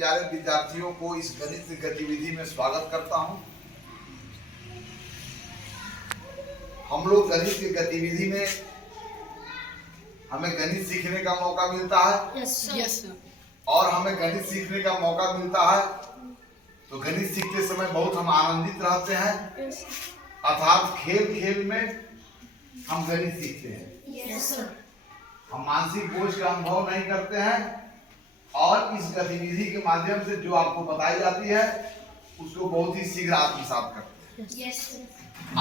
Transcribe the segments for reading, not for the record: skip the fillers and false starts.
प्यारे विद्यार्थियों को इस गणित गतिविधि में स्वागत करता हूं। हम लोग गणित की गतिविधि में हमें गणित सीखने का मौका मिलता है। यस और हमें गणित सीखने का मौका मिलता है तो गणित सीखते समय बहुत हम आनंदित रहते हैं। अर्थात खेल खेल में हम गणित सीखते हैं। हम मानसिक बोझ का अनुभव नहीं करते हैं और इस गतिविधि के माध्यम से जो आपको बताई जाती है उसको बहुत ही शीघ्र आत्मसात करते हैं।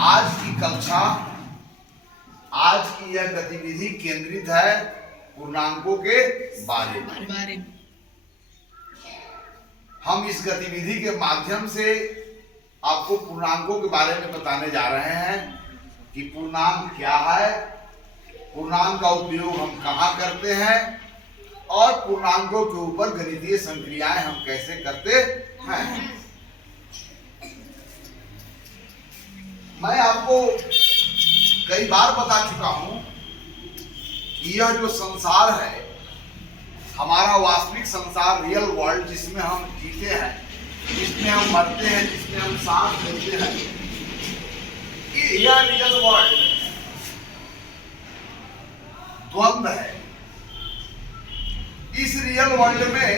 आज की कक्षा, आज की यह गतिविधि केंद्रित है पूर्णांकों के बारे में। हम इस गतिविधि के माध्यम से आपको पूर्णांकों के बारे में बताने जा रहे हैं कि पूर्णांक क्या है, पूर्णांक का उपयोग हम कहाँ करते हैं और पूर्णांकों के ऊपर गणितीय संक्रियाएं हम कैसे करते हैं। मैं आपको कई बार बता चुका हूं कि यह जो संसार है, हमारा वास्तविक संसार, रियल वर्ल्ड जिसमें हम जीते हैं, जिसमें हम मरते हैं, जिसमें हम सांस लेते हैं, यह रियल वर्ल्ड द्वंद्व है। इस रियल वर्ल्ड में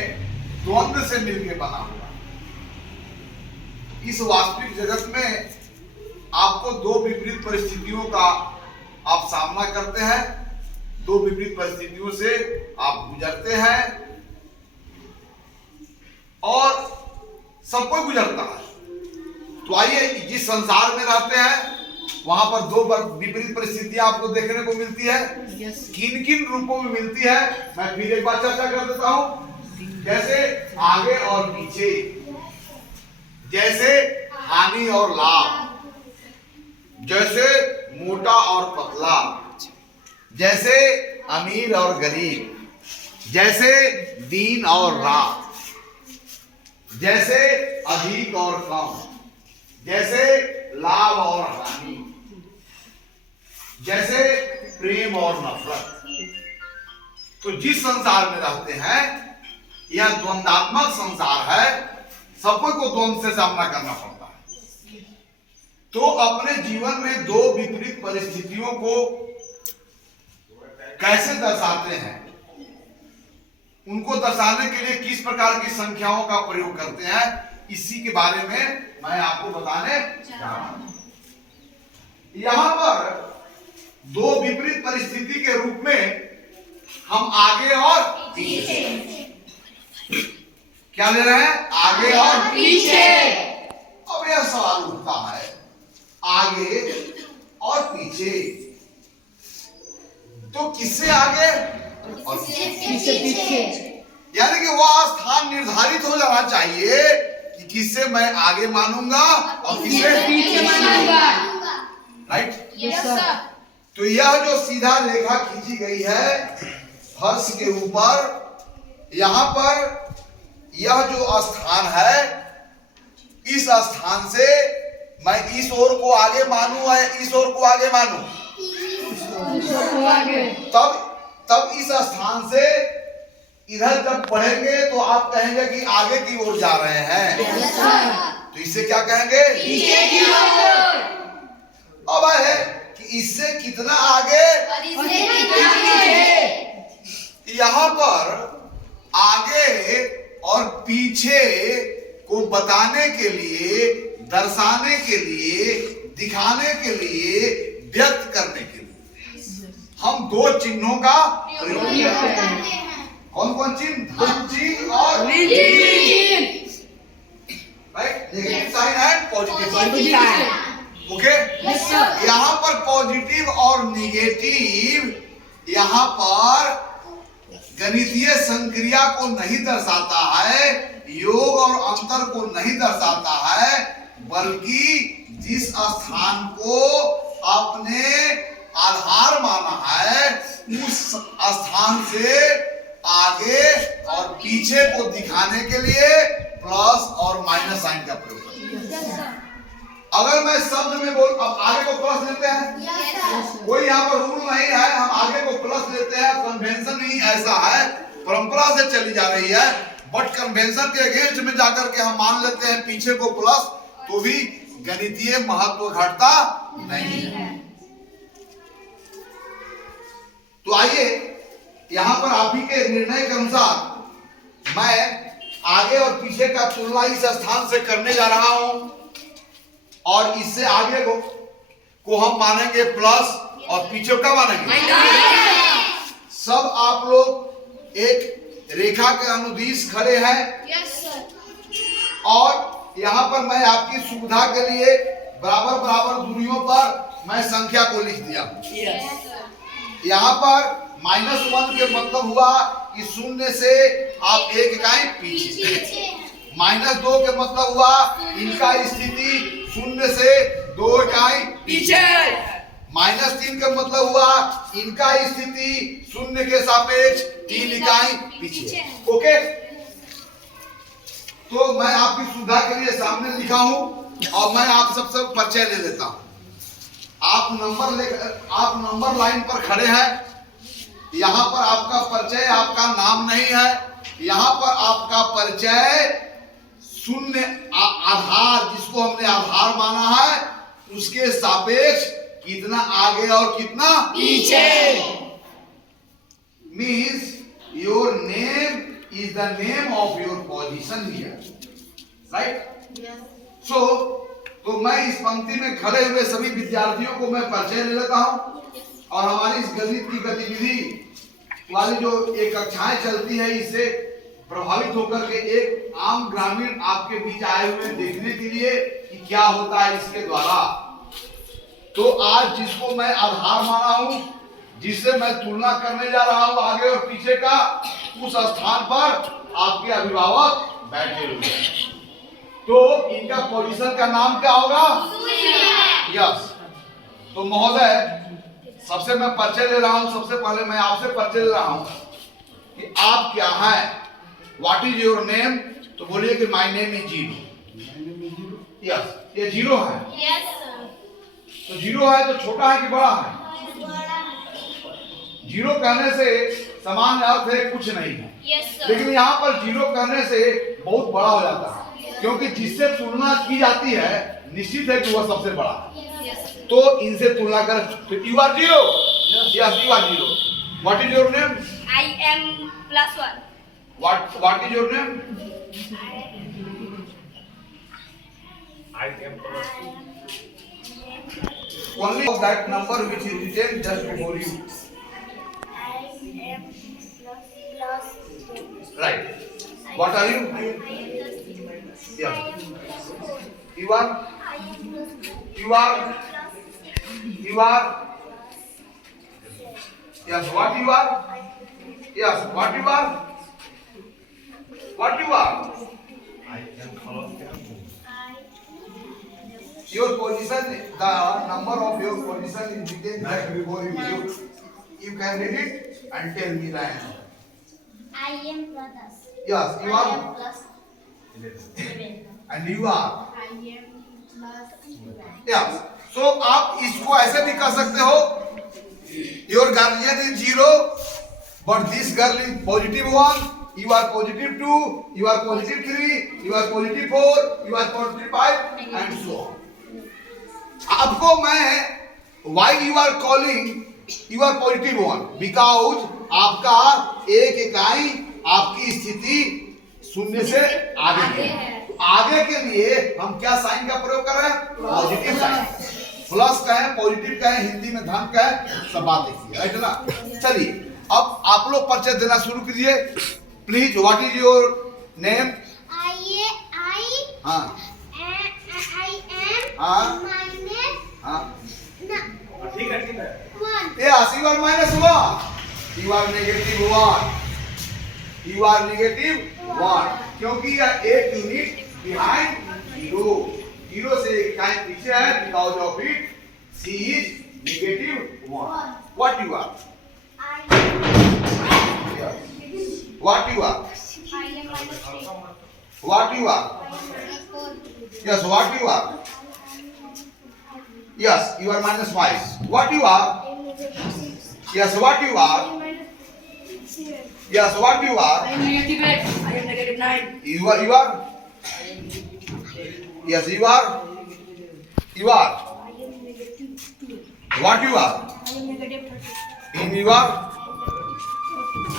द्वंद्व से मिलकर बना हुआ। इस वास्तविक जगत में आपको दो विपरीत परिस्थितियों का आप सामना करते हैं, दो विपरीत परिस्थितियों से आप गुजरते हैं और सब कोई गुजरता है। तो आइए, जिस संसार में रहते हैं वहां पर दो विपरीत परिस्थितियां आपको देखने को मिलती है। किन किन रूपों में मिलती है मैं फिर एक बार चर्चा कर देता हूं। जैसे आगे और पीछे, जैसे हानि और लाभ, जैसे मोटा और पतला, जैसे अमीर और गरीब, जैसे दिन और रात, जैसे अधिक और कम, जैसे लाभ और हानि, जैसे प्रेम और नफरत। तो जिस संसार में रहते हैं यह द्वंद्वात्मक संसार है, सबको को द्वंद्व से सामना करना पड़ता है। तो अपने जीवन में दो विपरीत परिस्थितियों को कैसे दर्शाते हैं, उनको दर्शाने के लिए किस प्रकार की संख्याओं का प्रयोग करते हैं, इसी के बारे में मैं आपको बताने जा रहा हूं। यहां पर दो विपरीत परिस्थिति के रूप में हम आगे और पीछे क्या ले रहे हैं, आगे और पीछे। अब यह सवाल उठता है, आगे और पीछे, तो किससे आगे और किससे पीछे? यानी कि वह स्थान निर्धारित हो जाना चाहिए कि किससे मैं आगे मानूंगा और किससे पीछे मानूंगा। राइट? Yes sir. तो यह जो सीधा रेखा खींची गई है फर्श के ऊपर, यहां पर यह जो स्थान है, इस स्थान से मैं इस ओर को आगे मानूं या इस ओर को आगे मानूं, तब इस स्थान से इधर जब बढ़ेंगे तो आप कहेंगे कि आगे की ओर जा रहे हैं। तो इसे क्या कहेंगे, पीछे की ओर। अब है कि इससे कितना आगे और इससे कितना पीछे। यहां पर आगे और पीछे को बताने के लिए, दर्शाने के लिए, दिखाने के लिए, व्यक्त करने के लिए हम दो चिन्हों का प्रयोग करते हैं। कौन कौन चिन्ह? धन चिन्ह और ऋण चिन्ह। Right? Negative sign and positive sign. Okay? यहाँ पर पॉजिटिव और निगेटिव यहाँ पर गणितीय संक्रिया को नहीं दर्शाता है, योग और अंतर को नहीं दर्शाता है, बल्कि जिस स्थान को आपने आधार माना है उस स्थान से आगे और पीछे को दिखाने के लिए प्लस और माइनस साइन का प्रयोग करते हैं। अगर मैं शब्द में बोल, अब आगे को प्लस लेते हैं, कोई यहाँ पर रूल नहीं है, हम आगे को प्लस लेते हैं, कन्वेंशन ही ऐसा है, परंपरा से चली जा रही है। बट कन्वेंशन के अगेंस्ट में जाकर के हम मान लेते हैं पीछे को प्लस, तो भी गणितीय महत्व घटता नहीं है। तो आइए यहां पर आप ही के निर्णय के अनुसार मैं आगे और पीछे का तुलना इस स्थान से करने जा रहा हूं, और इससे आगे को हम मानेंगे प्लस और पीछे का मानेंगे। सब आप लोग एक रेखा के अनुदिश खड़े हैं। Yes sir. और यहाँ पर मैं आपकी सुविधा के लिए बराबर बराबर दूरियों पर मैं संख्या को लिख दिया। यहाँ पर -1 के मतलब हुआ कि शून्य से आप एक इकाई पीछे। -2 के मतलब हुआ इनका स्थिति शून्य से 2 इकाई पीछे। -3 का मतलब हुआ इनका स्थिति शून्य के सापेक्ष 3 इकाई पीछे। ओके, तो मैं आपकी सुविधा के लिए सामने लिखा हूं, और मैं आप सबसे परिचय ले लेता हूं। आप नंबर लाइन पर खड़े हैं। यहाँ पर आपका परिचय, आपका नाम नहीं है। यहाँ पर आपका परिचय शून्य आधार, जिसको हमने आधार माना है, उसके सापेक्ष कितना आगे और कितना पीछे। Means your name is the name of your position here, right. So तो मैं इस पंक्ति में खड़े हुए सभी विद्यार्थियों को मैं परिचय ले लेता हूं, और हमारी इस गणित की गतिविधि वाली जो एक कक्षाएं चलती है, इससे प्रभावित होकर के एक आम ग्रामीण आपके बीच आए हुए देखने के लिए कि क्या होता है इसके द्वारा। तो आज जिसको मैं आधार माना हूं, जिससे मैं तुलना करने जा रहा हूं आगे और पीछे का, उस स्थान पर आपके अभिभावक बैठे हुए हैं। तो इनका पोजीशन का नाम क्या होगा? यस। तो महोदय, सबसे मैं परिचय ले रहा हूं। सबसे पहले मैं आपसे परिचय ले रहा हूं कि आप क्या हैं। What is your name? तो बोलिए कि my name is zero. Yes, ये जीरो है। Yes sir. तो जीरो है तो छोटा है कि बड़ा है? जीरो कहने से समान अर्थ है कुछ नहीं है। Yes sir. लेकिन यहाँ पर जीरो कहने से बहुत बड़ा हो जाता है, क्योंकि जिससे तुलना की जाती है निश्चित है कि वह सबसे बड़ा है। तो इनसे तुलना कर, तो you are zero. Yes, you are zero. What is your name? I am +1. What is your name? I am +2. Only of that number which is written just before you. I am +2. Right. What are you? Yeah. You are? You are? You are? Yes. What you are? Yes. What you are? What you are? I am +2. Your position, the number of your position is written just before you. You can read it and tell me the answer. I am +11. Yes, you I are. am +11. And you are. I am +11. Yes. So आप इसको ऐसे भी कर सकते हो. Your guardian is 0, but this girl is +1. You are +2. You are +3. You are +4. You are +5, and so on. आपको मैं why you are calling you are +1 because आपका एक इकाई आपकी स्थिति शून्य से आगे है। तो आगे के लिए हम क्या साइन का प्रयोग कर रहे हैं? Positive sign. प्लस का है, पॉजिटिव का है, हिंदी में धन का है, सब बात देखिए, राइट है ना। चलिए अब आप लोग परिचय देना शुरू कीजिए please. What is your name? हाँ हाँ हाँ, ठीक है। yes, you are -1. You are -1. You are -1 क्योंकि यह एक यूनिट बिहाइंड जीरो। जीरो से एक टाइम पीछे है, because of it C is -1. What you are? What you are? What you are? Yes, what you are? Yes, you are -5. What you are? Yes, what you are? Yes, what you are? I am negative 8. I am negative 9. You are. Yes, you are. You are. I am negative 2. What you are? I am negative 30. In you are.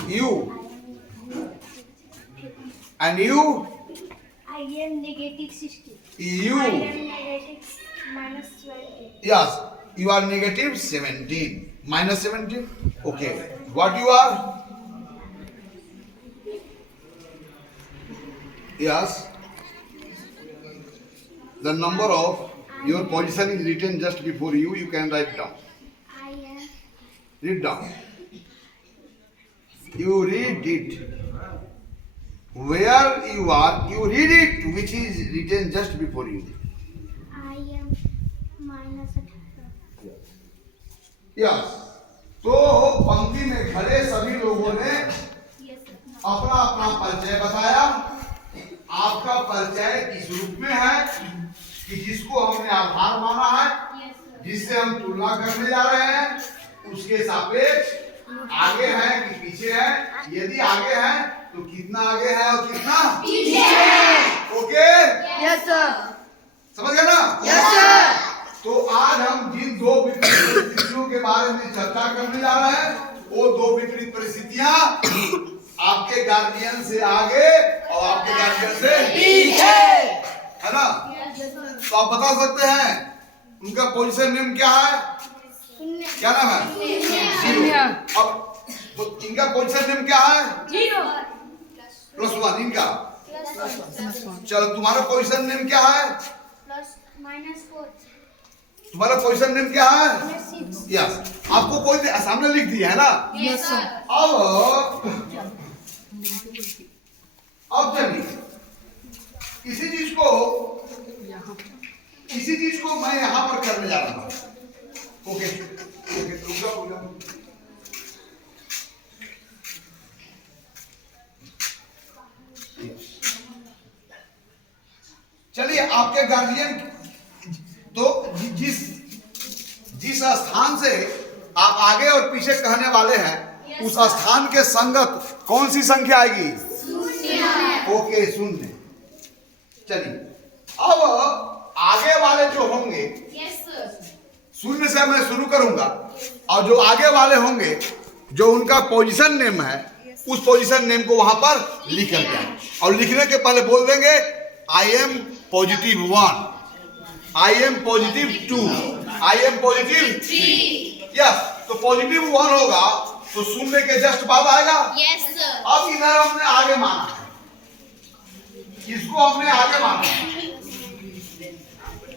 You. And you. I am negative 60. You. I am negative minus 20. Yes, you are negative 17. Minus 17? Okay. What you are? Yes. The number of your position is written just before you. You can write down. I am Read down. You read it. Where you are, you read it, which is written just before you. I am minus 18. Yes तो पंक्ति में खड़े सभी लोगों ने Yes, sir. अपना अपना परिचय बताया। आपका परिचय इस रूप में है कि जिसको हमने आधार माना है, Yes, sir. जिससे हम तुलना करने जा रहे हैं, उसके सापेक्ष आगे है कि पीछे है। यदि आगे है तो कितना आगे है और कितना पीछे है। Okay, Yes, sir. समझ गए ना? Yes, sir. तो आज हम जिन दो विपरीत परिस्थितियों के बारे में चर्चा करने जा रहे हैं, वो दो विपरीत परिस्थितियां आपके गार्जियन से आगे और आपके गार्जियन से पीछे. है ना? तो आप बता सकते हैं उनका पोजीशन नेम क्या है? क्या नाम है? शून्य. अब तो इनका पोजीशन नेम क्या है? 0. +1 इनका। Plus चलो तुम्हारा पोजीशन नेम क्या है? minus 4. तुम्हारा पोजीशन नेम क्या है? Minus 6. यस, आपको कोई सामने लिख दिया है ना? Yes, sir. अब चलिए इसी चीज को मैं यहाँ पर करने जा रहा हूँ। ओके ओके, रुक जाओ। चलिए आपके गार्जियन तो जिस स्थान से आप आगे और पीछे कहने वाले हैं, उस स्थान के संगत कौन सी संख्या आएगी? ओके, शून्य। चलिए अब आगे वाले जो होंगे, शून्य से मैं शुरू करूंगा, और जो आगे वाले होंगे जो उनका पोजीशन नेम है, उस पोजीशन नेम को वहां पर लिख करके आए। और लिखने के पहले बोल देंगे I am positive 1, I am positive 2, I am positive 3। Yes, तो पॉजिटिव 1 होगा तो शून्य के जस्ट बाद आएगा। Yes, sir. अब इधर हमने आगे माना है, इसको हमने आगे माना है,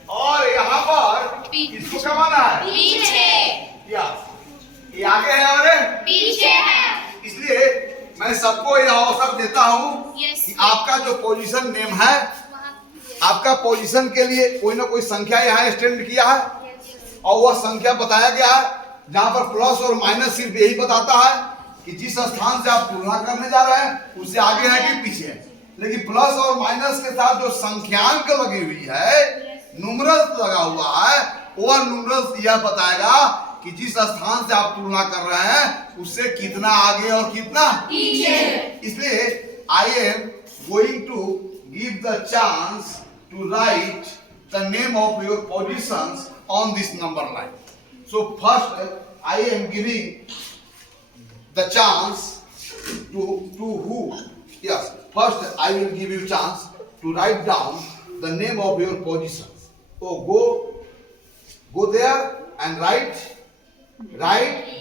और यहाँ पर इसको क्या माना है? पीछे. यस, ये आगे है और पीछे है. इसलिए मैं सबको यह अवसर देता हूँ Yes, कि आपका जो पोजीशन नेम है, आपका पोजीशन के लिए कोई ना कोई संख्या यहाँ स्टैंड किया है, और वह संख्या बताया गया है जहाँ पर प्लस और माइनस सिर्फ यही बताता है कि जिस स्थान से आप तुलना करने जा रहे हैं उससे आगे है कि पीछे है। लेकिन प्लस और माइनस के साथ जो संख्यांक लगी हुई है, न्यूमरल्स लगा हुआ है, वह न्यूमरल्स यह बताएगा कि जिस स्थान से आप तुलना कर रहे हैं उससे कितना आगे और कितना पीछे। इसलिए I am going to give the chance to write the name of your positions on this number line. So first I am giving the chance to who? Yes, first I will give you chance to write down the name of your positions. So go there and write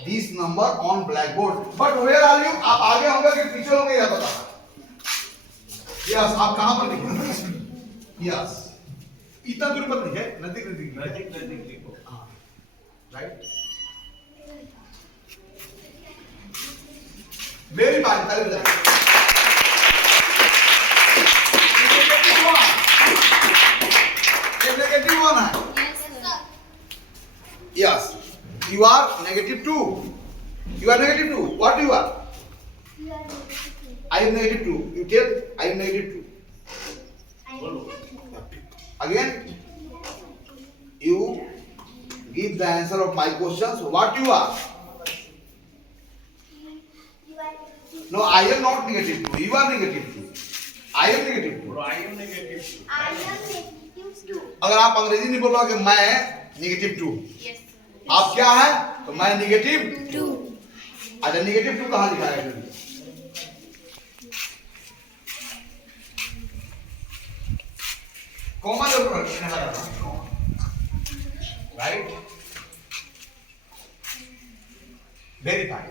this number on blackboard. But where are you? आप आगे होंगे कि पीछे होंगे यह बताना। Yes, आप कहाँ पर लिखेंगे? Yes. इतना दूर पर लिखे, नजदीक लिखो। राइट, मेरी बात ताली बजाओ। ये नेगेटिव 1 है। Yes, you are -2. You are -2. What you are? I am -2. You tell I am -2. Again, you give the answer of my questions. What you are? No, I am not negative 2. You are negative 2. I am negative 2. Bro, I am negative 2. I am negative 2. अगर आप अंग्रेजी नहीं बोलोगे कि मैं negative 2, Yes. आप क्या है? तो मैं नेगेटिव 2. अच्छा, नेगेटिव 2 कहाँ लिखा है? कॉमा जरूर रखना है, राइट? वेरीफाई।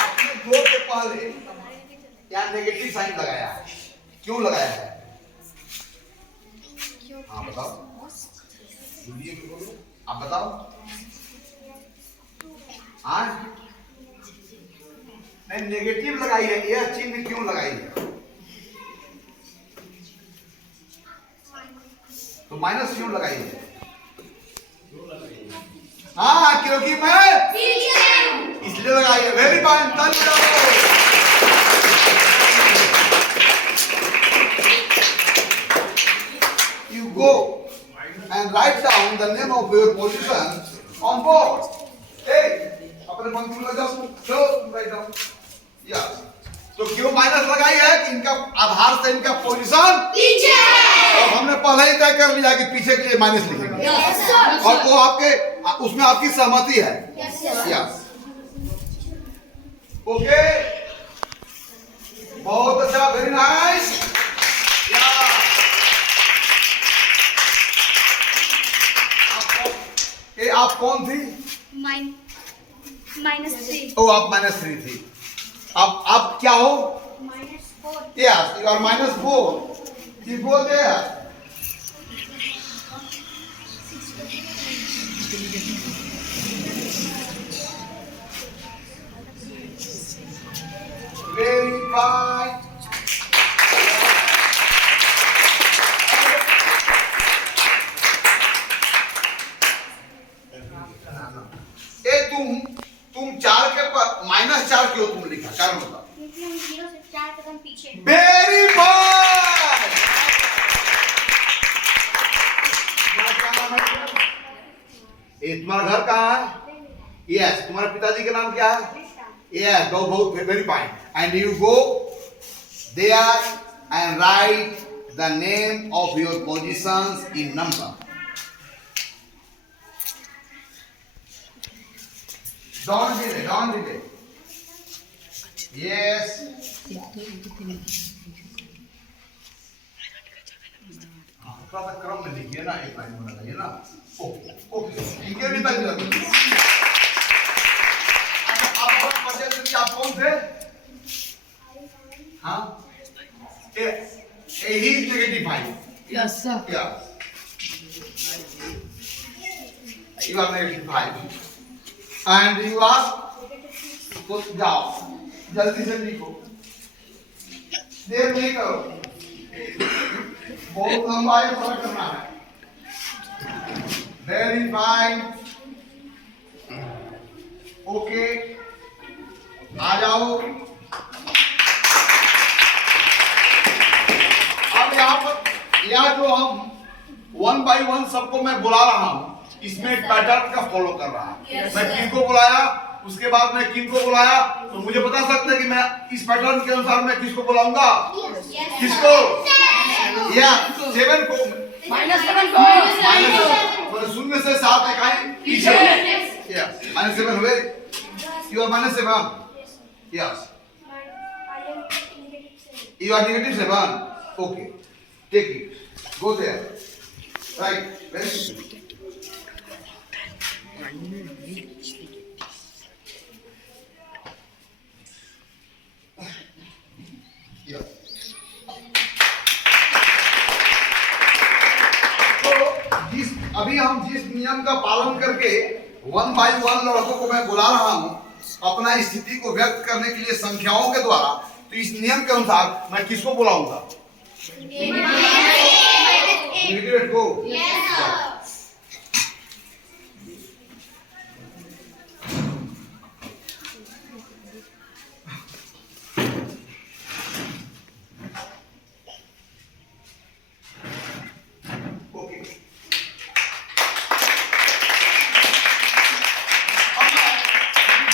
आपने दो के पहले क्या नेगेटिव साइन लगाया है? क्यों लगाया है? हाँ बताओ, बोलिए, बोलो, आप बताओ। हाँ, नहीं, नेगेटिव लगाई है, यह चिन्ह क्यों लगाई है? तो माइनस क्यों लगाई है? हाँ, क्योंकि मैं इसलिए लगाई है। Very fine, you go and write down the name of your position on board. Hey, अपने पंक्ति में लगा चलो write down. या तो क्यों माइनस लगाई है कि इनका आधार से इनका पोजीशन पीछे है, और हमने पहले ही तय कर लिया कि पीछे के लिए माइनस लिखेंगे। Yes, sir. और वो आपके उसमें आपकी सहमति है। Yes, sir. यस, ओके, बहुत अच्छा, वेरी नाइस। आप कौन थी? -3. ओ, आप -3 थी। अब क्या हो? -4. Yes, you are -4. You go there. Very fine. तुम 4 के -4 क्यों तुम लिखा? कारण बताओ। क्योंकि हम 0 से 4 कदम पीछे हैं। Very fine. तुम्हारा घर कहाँ है? यस, तुम्हारे पिताजी का नाम क्या है? यस, बहुत very fine. And you go there and write the name of your positions in number. Don't delay. Yes. थोड़ा सा क्रम में लिखिए ना, एक लाइन में लगाइए ना। ओके, इनके भी तक लगे। आप कौन थे? हाँ, he is -5. Yes, sir. Yeah. You are -5. And you are, तो जाओ, जल्दी से लिखो, देर नहीं करो, बहुत लंबा ये फर्क करना है। वेरी फाइन, ओके, आ जाओ। अब यहाँ पर यह जो हम 1 by 1 सबको मैं बुला रहा हूँ, इसमें पैटर्न का फॉलो कर रहा है। मैं किनको बुलाया, उसके बाद मैं किनको बुलाया, तो मुझे बता सकते हैं कि मैं इस पैटर्न के अनुसार मैं किसको बुलाऊंगा? किसको? या 7 को -7 को। शून्य से 7 इकाई पीछे। या -7 हुए। You are -7। Yes, you are -7। Okay, take it, go there, write, very good. अभी हम जिस नियम का पालन करके 1 by 1 लड़कों को मैं बुला रहा हूं अपना स्थिति को व्यक्त करने के लिए संख्याओं के द्वारा, तो इस नियम के अनुसार मैं किसको बुलाऊंगा? नेगेटिव को।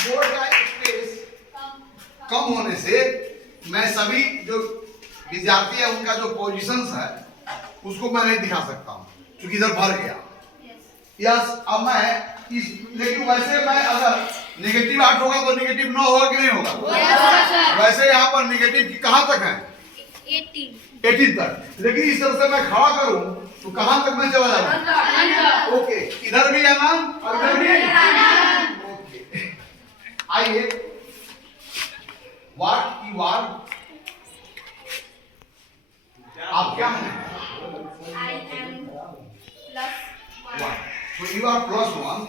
बोर्ड का स्पेस कम होने से मैं सभी जो विद्यार्थी है उनका जो पोजीशंस है उसको मैं नहीं दिखा सकता हूँ क्योंकि इधर भर गया। यस, अब मैं इस, लेकिन वैसे मैं अगर नेगेटिव 8 होगा तो नेगेटिव 9 होगा कि नहीं होगा? वैसे यहाँ पर नेगेटिव कहाँ तक है? 18 तक। लेकिन इस तरह से मैं खड़ा करूं तो कहां तक मैं चला जाऊंगा? ओके, इधर भी है ना और इधर भी। ओके, आइए, व्हाट यू आर, आप क्या हैं? I am +1. So you are +1.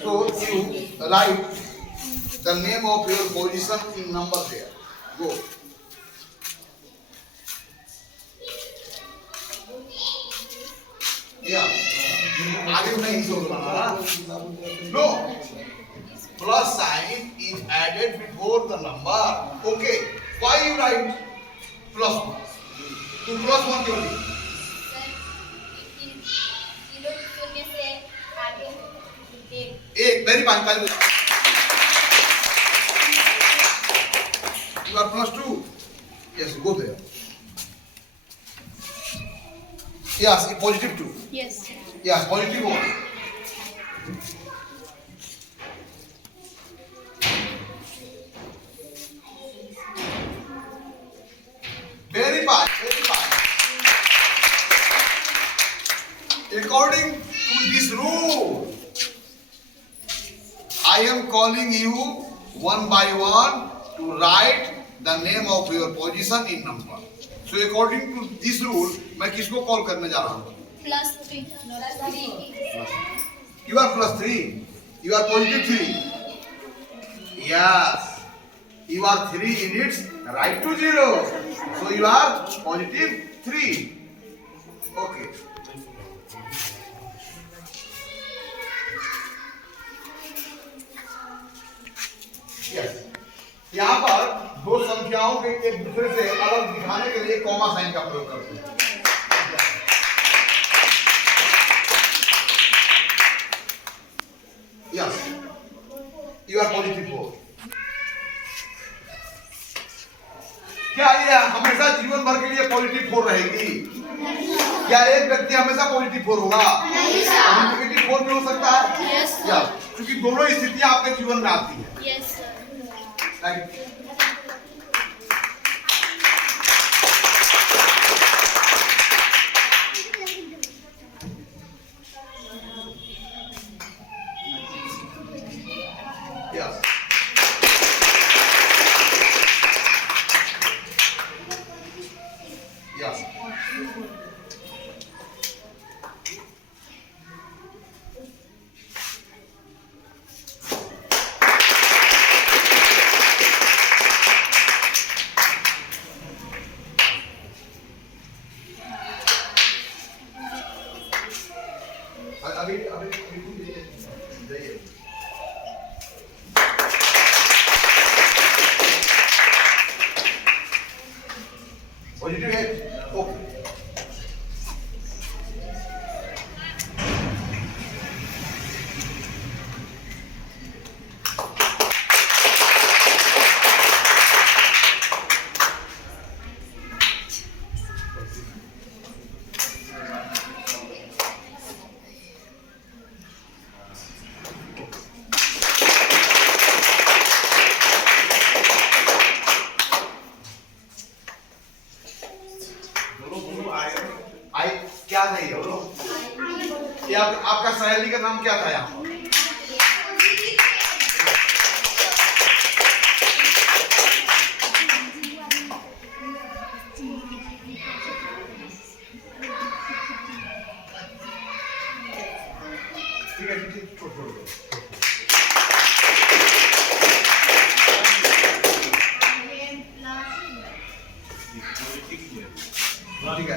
So you write the name of your position in number there. Go. Yeah. आगे नहीं सोच रहा। No. Plus sign is added before the number. Okay. Why you write +1? तो +1 क्यों नहीं? एक वेरी फाइन पहले you are +2. Yes, go there. Yes, +2. Yes. Yes, +1. Very fine, very fine. According to this rule, I am calling you one by one to write the name of your position in number. So according to this rule, मैं किसको call करने जा रहा हूँ? +3. You are +3. You are +3. Yes. You are 3 units right to 0. So you are +3. Okay. Yes. यहाँ पर दो संख्याओं के एक दूसरे से अलग दिखाने के लिए कॉमा साइन का प्रयोग करते हैं। Yes. You are +4. क्या ये हमेशा जीवन भर के लिए +4 रहेगी? क्या एक व्यक्ति हमेशा +4 होगा? -4 भी हो सकता है? Yes. क्योंकि दोनों स्थितियां आपके जीवन में आती है। Yes, sir. Right. Yes. Yes. अभी जाइए। पॉजिटिव है? ओके। आई क्या नहीं है बोलो? ये आपका सहेली का नाम क्या था यहाँ पर? ठीक है, ठीक, छोड़। ठीक है,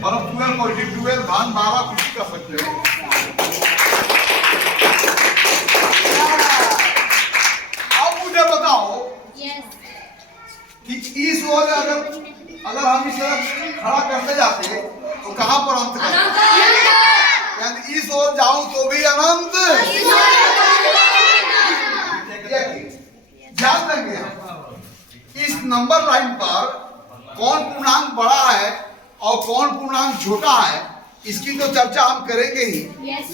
मतलब 12 +12 भाग 12 कुछ कर सकते हो। अब मुझे बताओ कि इस ओर अगर हम इसे खड़ा करने जाते तो कहां पर अंत करते? यानी इस ओर जाऊं तो भी अनंत, ध्यान देंगे हम इस नंबर लाइन पर कौन पूर्णांक बड़ा है और कौन पूर्णांक छोटा है, इसकी तो चर्चा हम करेंगे ही।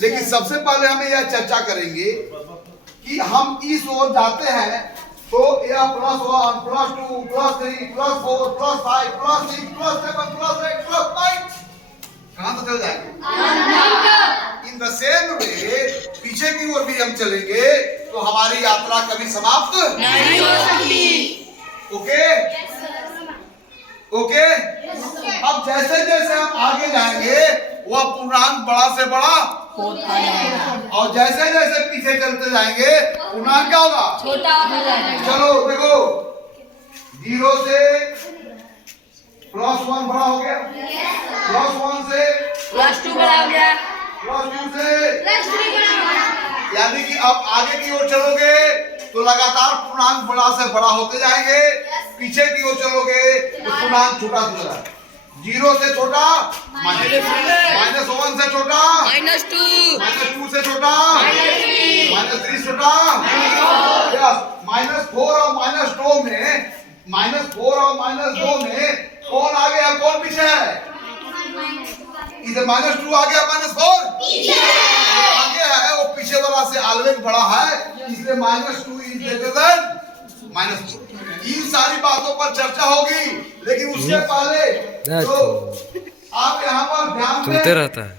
लेकिन सबसे पहले हमें यह चर्चा करेंगे कि हम इस ओर जाते हैं तो यह +1 +2 +3 +4 +5 +6 +7 +8 +9 कहां तक चल जाएंगे। इन द सेम वे पीछे की ओर भी हम चलेंगे तो हमारी यात्रा कभी समाप्त नहीं हो सकती। Okay okay. अब जैसे जैसे हम आगे जाएंगे वह पूर्णांक बड़ा से बड़ा होता है और जैसे जैसे पीछे चलते जाएंगे पूर्णांक क्या होगा, छोटा हो जाएगा। चलो देखो 0 से +1 बड़ा हो गया, +1 से +2 बड़ा हो गया, +2 से, यानी कि अब आगे की ओर चलोगे तो लगातार पूर्णांक बड़ा से बड़ा होते जाएंगे, पीछे की ओर चलोगे तो पूर्णांक छोटा से छोटा, 0 से छोटा -1 से छोटा -2 -2 से छोटा -3 से छोटा, -4 और -2 में कौन आगे है कौन पीछे है, इधर -2 आ गया, -4 आगे है, वो पीछे वाला से ऑलवेज बड़ा है, इसलिए -2 इज ग्रेटर देन -4। इन सारी बातों पर चर्चा होगी, लेकिन उससे पहले तो आप यहाँ पर ध्यान दें, रहता है।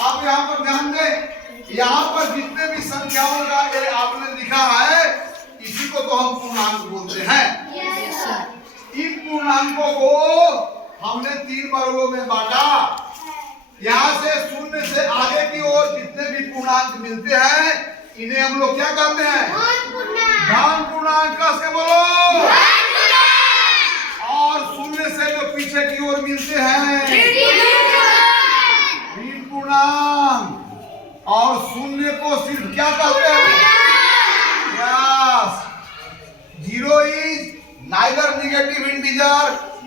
आप यहाँ पर ध्यान दें, यहाँ पर जितने भी संख्याओं का ये आपने लिखा है इसी को तो हम पूर्णांक बोलते हैं। इन पूर्णांकों को हमने 3 वर्गों में बांटा। यहाँ से 0 से आगे की ओर जितने भी पूर्णांक मिलते हैं इन्हें हम लोग क्या कहते हैं, धन पूर्णांक। कस के बोलो। और 0 से जो पीछे की ओर मिलते हैं ऋण पूर्णांक। और 0 को सिर्फ क्या कहते हैं, yes, 0 is neither negative integer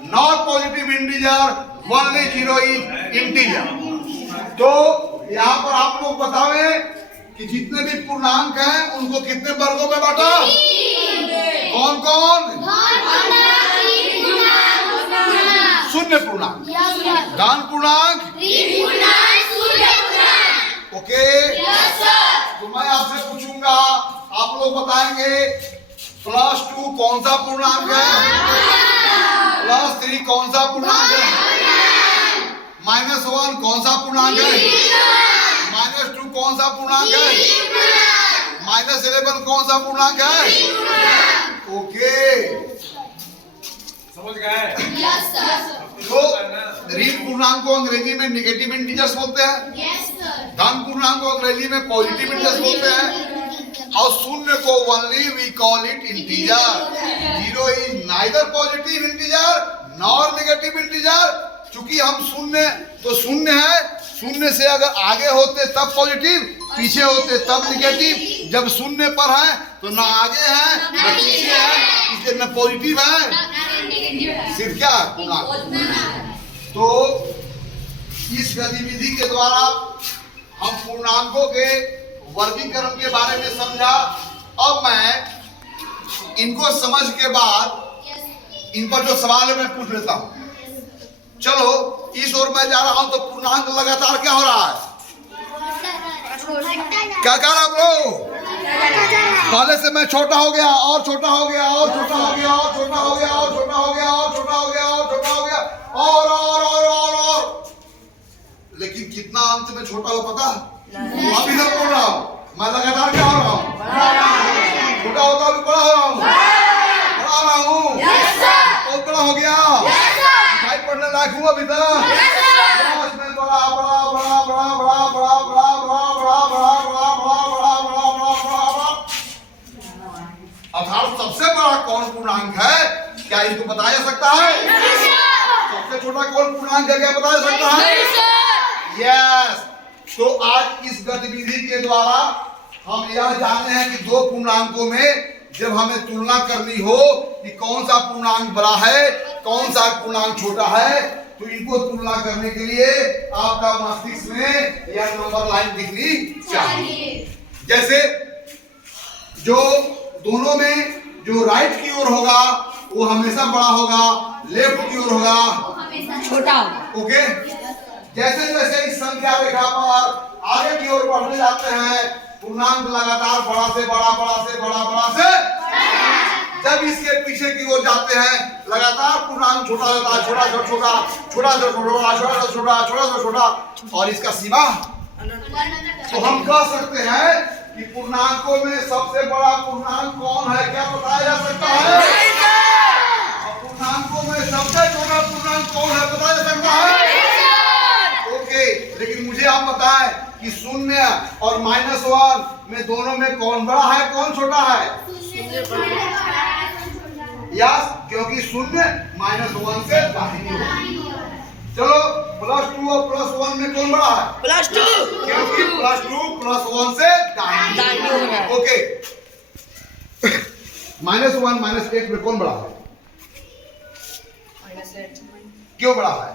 nor positive integer, only 0 is integer। तो यहाँ पर आप लोग बतावे कि जितने भी पूर्णांक हैं उनको कितने वर्गों में बांटा, कौन कौन, शून्य पूर्णांक, धन पूर्णांक, ओके। तो मैं आपसे पूछूंगा, आप लोग बताएंगे +2 कौन सा पूर्णांक है, +3 कौन सा पूर्णांक है, -1 कौन सा पूर्णांक है, -2 कौन सा पूर्णांक है, -11 कौन सा पूर्णांक है, ओके। समझ गए। तो ऋण पूर्णांक को अंग्रेजी में नेगेटिव इंटीजर्स बोलते हैं, धन पूर्णांक को अंग्रेजी में पॉजिटिव इंटीजर्स बोलते हैं, और 0 को only we call it integer. 0 is neither positive integer nor negative integer. चूंकि हम 0 तो 0 है, 0 से अगर आगे होते तब पॉजिटिव, पीछे होते तब नेगेटिव। जब 0 पर है तो ना आगे है ना पीछे है, इसलिए न पॉजिटिव है सिर्फ क्या पूर्णांक। तो इस गतिविधि के द्वारा हम पूर्णांकों के वर्गीकरण के बारे में समझा। अब मैं इनको समझ के बाद इन पर जो सवाल है मैं पूछ लेता हूं। चलो इस ओर मैं जा रहा हूं तो पूर्णांक लगातार क्या हो रहा है, क्या कह रहा आप लोग, पहले से मैं छोटा हो गया और छोटा हो गया और छोटा हो गया और छोटा हो गया और छोटा हो गया और छोटा हो गया और छोटा हो गया और लेकिन कितना अंत में छोटा हो पता, अब इधर बोल रहा हूँ मैं लगातार क्या हो रहा हूँ, छोटा होता हूँ बड़ा हो रहा हूँ, बड़ा हो रहा हूँ, बहुत बड़ा हो गया, दिखाई पड़ने लायक हूँ अभी तक, मैं बड़ा बड़ा बड़ा बड़ा बड़ा बड़ा बड़ा बड़ा बड़ा बड़ा बड़ा बड़ा बड़ा बड़ा बड़ा। अर्थात सबसे बड़ा कौन पूर्णांक है, क्या इनको बताया जा सकता है, सबसे छोटा कौन पूर्णांक है क्या बताया जा सकता है, यस। तो आज इस गतिविधि के द्वारा हम यह जानते हैं कि 2 पूर्णांकों में जब हमें तुलना करनी हो कि कौन सा पूर्णांक बड़ा है कौन सा पूर्णांक छोटा है, तो इनको तुलना करने के लिए आपका मस्तिष्क में यह नंबर लाइन दिखनी चाहिए। जैसे जो दोनों में जो राइट की ओर होगा वो हमेशा बड़ा होगा, लेफ्ट की ओर होगा छोटा। ओके। जैसे जैसे इस संख्या रेखा पर आगे की ओर बढ़ते जाते हैं, पूर्णांक लगातार बड़ा से बड़ा, बड़ा से बड़ा, बड़ा से जब इसके पीछे की ओर जाते हैं लगातार पूर्णांक छोटा होता है, छोटा छोटा छोटा, छोटा छोटा छोटा, छोटा छोटा छोटा छोटा, और इसका सीमा। तो हम कह सकते हैं कि पूर्णांकों में सबसे बड़ा पूर्णांक कौन है, क्या बताया जा सकता है? और पूर्णांकों में सबसे छोटा पूर्णांक कौन है, बताया जा सकता है? ओके, लेकिन मुझे आप बताएं कि 0 और -1 में दोनों में कौन बड़ा है, कौन छोटा है? यस, क्योंकि 0 -1 से दाहिनी ओर। चलो, +2 और +1 में कौन बड़ा है? +2, क्योंकि +2 +1 से दाहिनी ओर है। ओके। -1 -8 में कौन बड़ा है? -8, क्यों बड़ा है?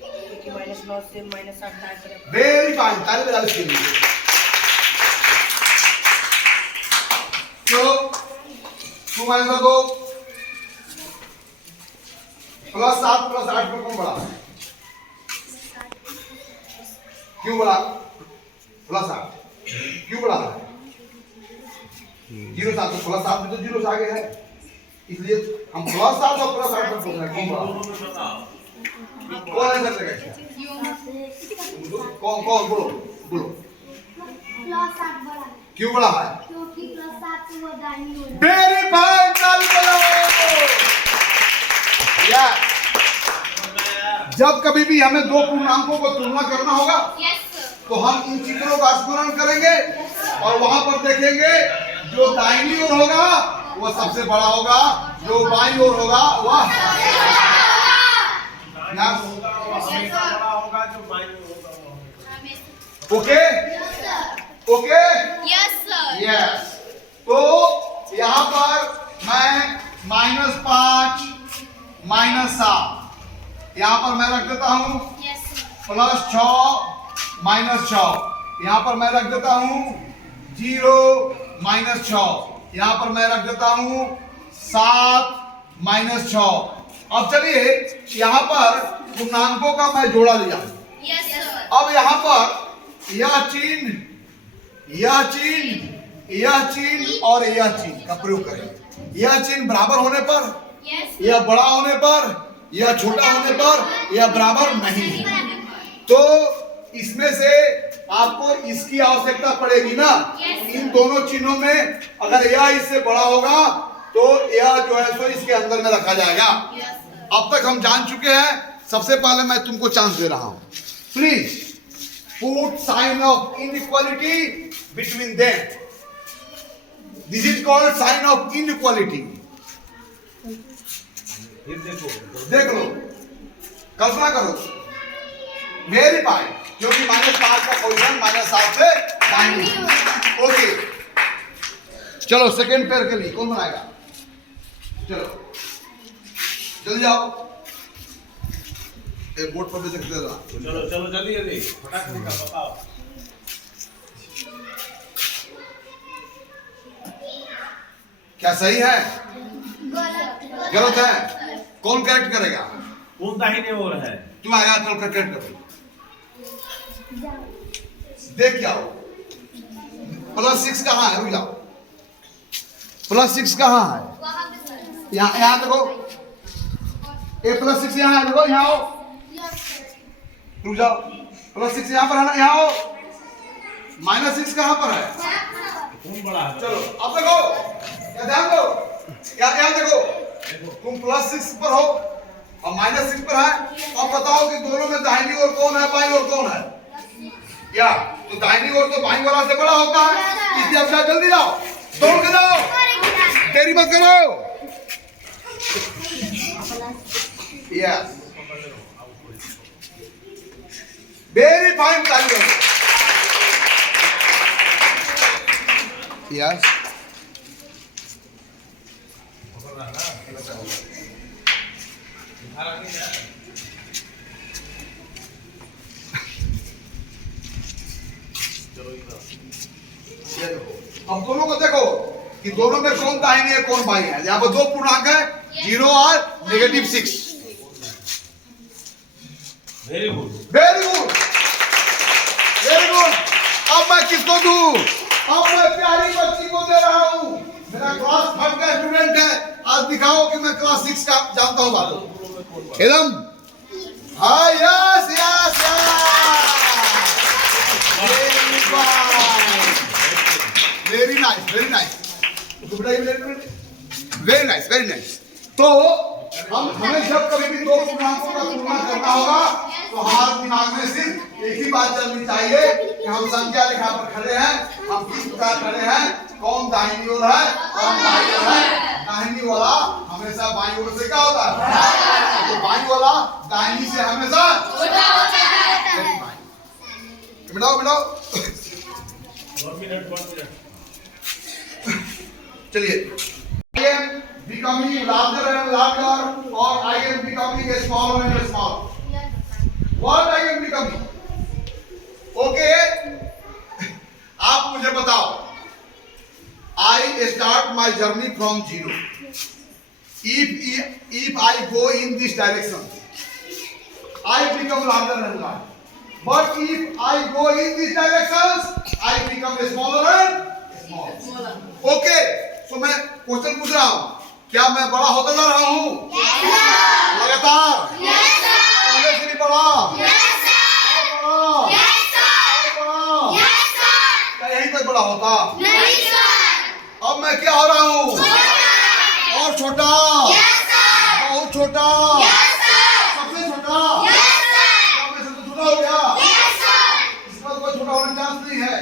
क्योंकि -9 से -8 दाएं तरफ। वेरी फाइन, ताली बजा इसके लिए। चलो, 2 - 2 +7 +8 में कौन बड़ा है? क्यों बड़ा? +8 क्यों बड़ा है? 0 7 तो +7 में तो 0 से आगे है, इसलिए हम +7 और +8 में पूछ रहे हैं कौन बड़ा? कौन आंसर देगा? कौन कौन बोलो बोलो। +7 बड़ा है क्यों बड़ा है? क्योंकि +7 से वो दाहिनी ओर है। वेरी फाइन, ताली बजाओ। यस, जब कभी भी हमें दो पूर्णांकों को तुलना करना होगा तो हम इन चित्रों का स्मरण करेंगे और वहां पर देखेंगे जो दाहिनी ओर होगा वह सबसे बड़ा होगा, जो बाईं ओर होगा वह ओके ओके यस। तो यहाँ पर मैं -5 -7 यहाँ पर मैं रख देता हूँ, +6 -6 यहाँ पर मैं रख देता हूँ, 0 -6 यहाँ पर मैं रख देता हूँ, 7 -6। अब चलिए यहाँ पर पूर्णांकों का मैं जोड़ा लिया। अब यहाँ पर यह चिन्ह, यह चिन्ह, यह चिन्ह और यह चिन्ह का प्रयोग करेंगे। यह चिन्ह बराबर होने पर, यह बड़ा होने पर, यह छोटा होने पर, यह बराबर नहीं है, तो इसमें से आपको इसकी आवश्यकता पड़ेगी ना। इन दोनों चिन्हों में अगर यह इससे बड़ा होगा तो यह जो है सो इसके अंदर में रखा जाएगा। अब तक हम जान चुके हैं। सबसे पहले मैं तुमको चांस दे रहा हूं, please put sign of inequality between them. This is called sign of inequality. देख लो, कल्पना करो, वेरीफाई, क्योंकि -5 का पोजीशन -7 से दाहिनी। ओके, चलो सेकेंड पेयर के लिए कौन बनाएगा? चलो जल्दी जाओ, एक बोर्ड पर भी देखते रहो। चलो चलो जल्दी जल्दी फटाक से बताओ। क्या सही है, गलत है? कौन करेक्ट करेगा? कौन दाहिने ओर है? तुम आया, चल कर करेक्ट करो। देख क्या हो, +6 कहाँ है? रुक जाओ, +6 कहाँ है? यहाँ यहाँ देखो, +6 यहाँ है, देखो यहाँ हो, रुक जाओ, +6 यहाँ पर है ना, यहाँ हो। -6 कहाँ पर है? कौन बड़ा है? चलो अब देखो, क्या ध्यान दो, यहाँ देखो, तुम +6 पर हो और -6 पर है। अब बताओ कि दोनों में दाहिनी ओर कौन है, बाईं ओर कौन है? क्या तो दाहिनी ओर तो बाईं वाला से बड़ा होता है, इसलिए अब जल्दी जाओ, दौड़ के जाओ, देरी मत करो। यस, वेरी फाइन, ताली। यस, अब दोनों को देखो कि दोनों में कौन दाहिनी है कौन बाई है? यहाँ पर दो पूर्णांक है, 0 और -6। Very good. Very good, very good. अब मैं किसको दूं? अब मैं प्यारी बच्ची को दे रहा हूं। मेरा क्लास 5 का स्टूडेंट है, आज दिखाओ कि मैं क्लास 6 का जानता हूं बात एकदम। हाँ, yes yes very nice, very nice, very nice, very nice. तो हमें जब कभी भी दो पूर्णांकों का तुलना करना होगा तो हमारे दिमाग में सिर्फ एक ही बात चलनी चाहिए कि हम संख्या रेखा पर खड़े हैं, हम किस प्रकार खड़े हैं, कौन दाहिनी ओर है कौन बाईं ओर है। दाहिनी वाला हमेशा बाईं ओर से क्या होता है? तो बाईं वाला दाहिनी से हमेशा छोटा होता है। मिलाओ मिलाओ, 1 मिनट। चलिए। I am becoming larger and larger, or I am becoming a smaller and smaller. What I am becoming? Okay. आप मुझे बताओ। I start my journey from 0. If I go in this direction, I become larger and larger. But if I go in these directions, I become smaller and smaller. Okay. तो मैं question पूछ रहा हूँ, क्या मैं बड़ा होता जा रहा हूँ? लगातार? पहले से भी बड़ा? क्या यहीं तक बड़ा होता? अब मैं क्या हो रहा हूँ? और छोटा? बहुत छोटा? सबसे छोटा? क्या मैं सबसे छोटा हो गया? इस पर कोई छोटा होने चांस नहीं है।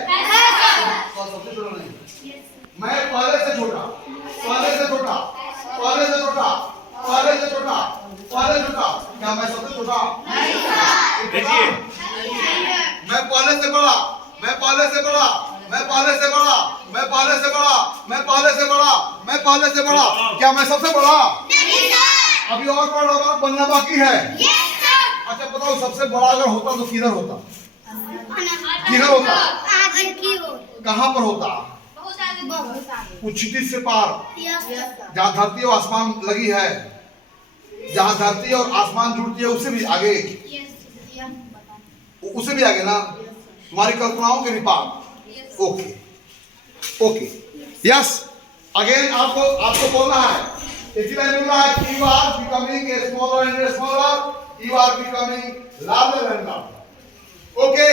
सबसे छोटा नहीं, मैं पहले से छोटा, पहले से छोटा, पहले से छोटा, पहले से छोटा, पहले छोटा। क्या मैं सबसे छोटा? देखिए, मैं पहले से बड़ा, मैं पहले से बड़ा, मैं पहले से बड़ा, मैं पहले से बड़ा, मैं पहले से बड़ा, मैं पहले से बड़ा। क्या मैं सबसे बड़ा? अभी और बड़ा बनना बाकी है। अच्छा बताओ, सबसे बड़ा अगर होता तो किधर होता? किधर होता? कहाँ पर होता? उच्चती से पार, जहाँ धरती और आसमान लगी है, जहाँ धरती और आसमान जुड़ती है, उससे भी आगे, उससे भी आगे ना, तुम्हारी कल्पनाओं के भी पार। Okay okay, yes. अगेन आपको बोलना है, इसीलिए बोल रहा है कि you are becoming a smaller and smaller, you are becoming larger and larger. Okay,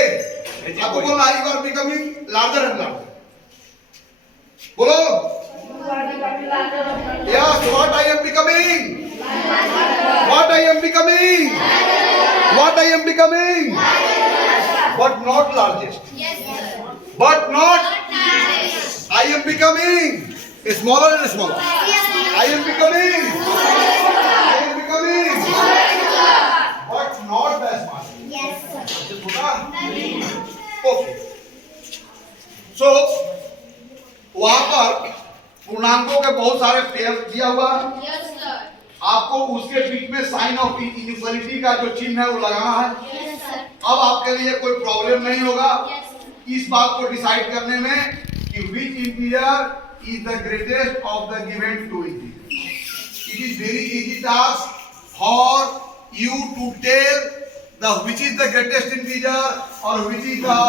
आपको बोलना है you are becoming larger and larger. बोलो, yes, what I am becoming, what I am becoming, what I am becoming, but not largest, but not, I am becoming smaller and smaller, I am becoming, but not the smartest. Okay, so वहां पर पूर्णांकों के बहुत सारे pair दिया हुआ है। आपको उसके बीच में साइन ऑफ इनइक्वालिटी का जो चिन्ह है वो लगाना है। अब आपके लिए कोई प्रॉब्लम नहीं होगा इस बात को डिसाइड करने में कि which integer is the greatest of the given two integers. It is very easy task for you to tell the which is the greatest integer or which is the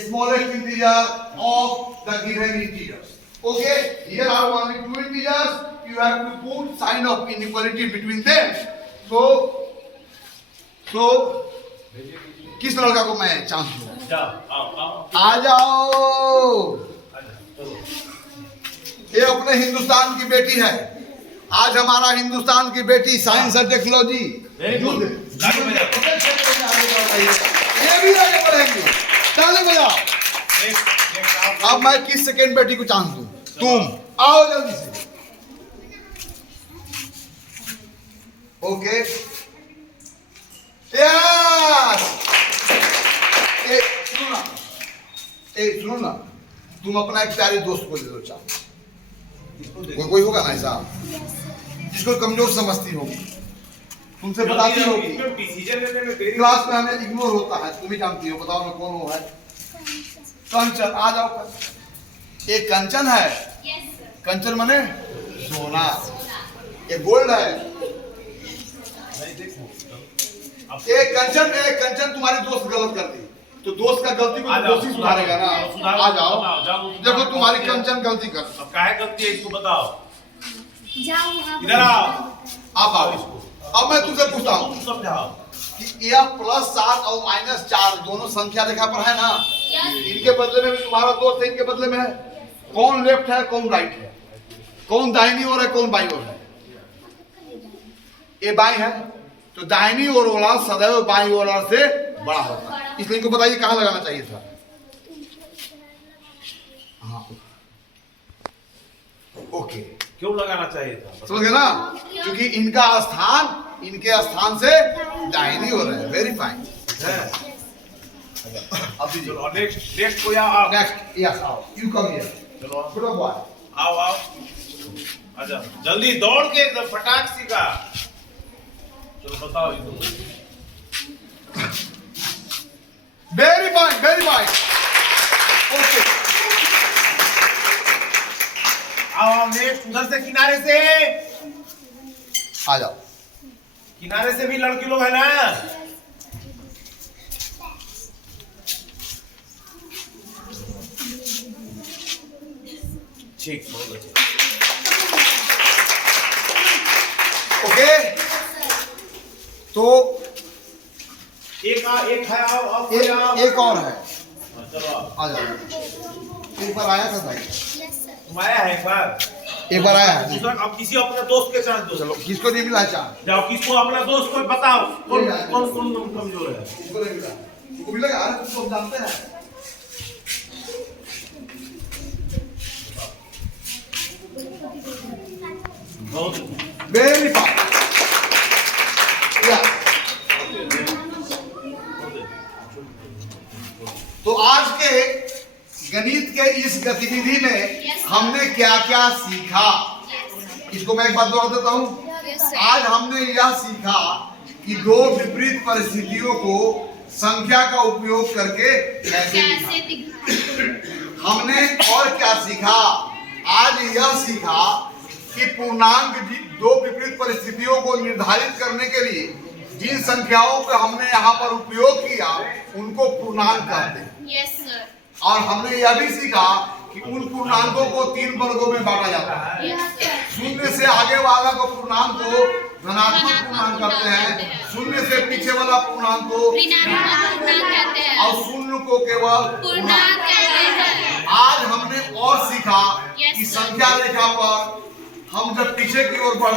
smallest integer of the given integers. Okay, here are only two integers. You have to put sign of inequality between them. So किस लड़का को मैं chance दूं? आ जाओ। ये अपने हिंदुस्तान की बेटी है। आज हमारा हिंदुस्तान की बेटी साइंस और टेक्नोलॉजी ये भी आगे बढ़ेंगे। ताली बजाओ। अब मैं किस सेकेंड बेटी को चांस दूं? तुम आओ जल्दी से। Okay, yes. सुनो ना, तुम अपना एक प्यारे दोस्त को दे दो चांस। कोई होगा ना ऐसा जिसको कमजोर समझती होगी, तुमसे बताती होगी। क्लास में हमें इग्नोर होता है, तुम ही जानती हो। बताओ ना कौन वो है? कंचन, आ जाओ। एक कंचन है, कंचन माने सोना, ये गोल्ड है। नहीं देखो एक कंचन तुम्हारी दोस्त गलत कर दी, तो दोस्त का गलती को आ जाओ, दोषी सुधारेगा ना। सुधारो, आ जाओ, जाओ, देखो तुम्हारी कंचन गलती कर। अब काहे गलती है इसको बताओ। जाओ वहाँ इधर आओ, अब आओ इसको। अब मैं तुझसे पूछता हूँ तुम समझाओ। कि यह +7 और -4 दोनों संख्या रेखा पर है ना, इनके बदले में भी तुम्हारा दोस्त है, इनके बदले में है। कौन लेफ्ट है कौन राइट है, कौन दाहिनी ओर है कौन बाईं ओर है? ये बाईं है, तो दाहिनी ओर वाला सदैव बाईं ओर से बड़ा होता है। इसलिए इनको बताइए कहाँ लगाना चाहिए था। हाँ, ओके, क्यों लगाना चाहिए था? समझ गए ना? क्योंकि इनके स्थान से दाहिनी ओर है। Very fine. है। अब दीजिए। चलो नेक्स्ट कोई आओ। नेक्स्ट, यस, आओ, यू कम हियर। चलो गुड बॉय। आओ आजा, जल्दी दौड़ के एकदम फटाक सीखा। चलो बताओ इनको। Very fine, very fine. Okay, आओ नेक्स्ट, उधर से किनारे से, आ जाओ। किनारे से भी लड़की लोग है ना। ठीक, बहुत अच्छा। ओके, तो एक है, आओ कोई आओ। एक और है। चलो आओ। आ जाओ। एक बार आया था भाई, तुम आया है एक बार। एक बार आया है। दूसरा अब किसी अपने दोस्त के साथ दो। चलो, किसको नहीं मिला चांद? जाओ, किसको अपना दोस्त को बताओ कौन कौन कौन कमजोर है। किसको नहीं मिला? तुमको मिलेगा? अरे तुम सब जानते हैं। बहुत वेरी फाइन। तो आज के गणित के इस गतिविधि में हमने क्या क्या सीखा, इसको मैं एक बात दोहरा देता हूँ। आज हमने यह सीखा कि दो विपरीत परिस्थितियों को संख्या का उपयोग करके कैसे लिखा। हमने और क्या सीखा? आज यह सीखा कि पूर्णांक दो विपरीत परिस्थितियों को निर्धारित करने के लिए जिन संख्याओं का हमने यहाँ पर उपयोग किया उनको पूर्णांक कहते हैं। Yes sir. और हमने यह भी सीखा कि उन पूर्णांकों को 3 वर्गों में बांटा जाता है। Yes sir. शून्य से आगे वाला को पूर्णांक को धनात्मक पूर्णांक कहते हैं, शून्य से पीछे वाला पूर्णांक को ऋणात्मक पूर्णांक कहते हैं और शून्य को केवल पूर्णांक कहते हैं। आज हमने और सीखा Yes, कि sir. संख्या रेखा पर हम जब पीछे की ओर बढ़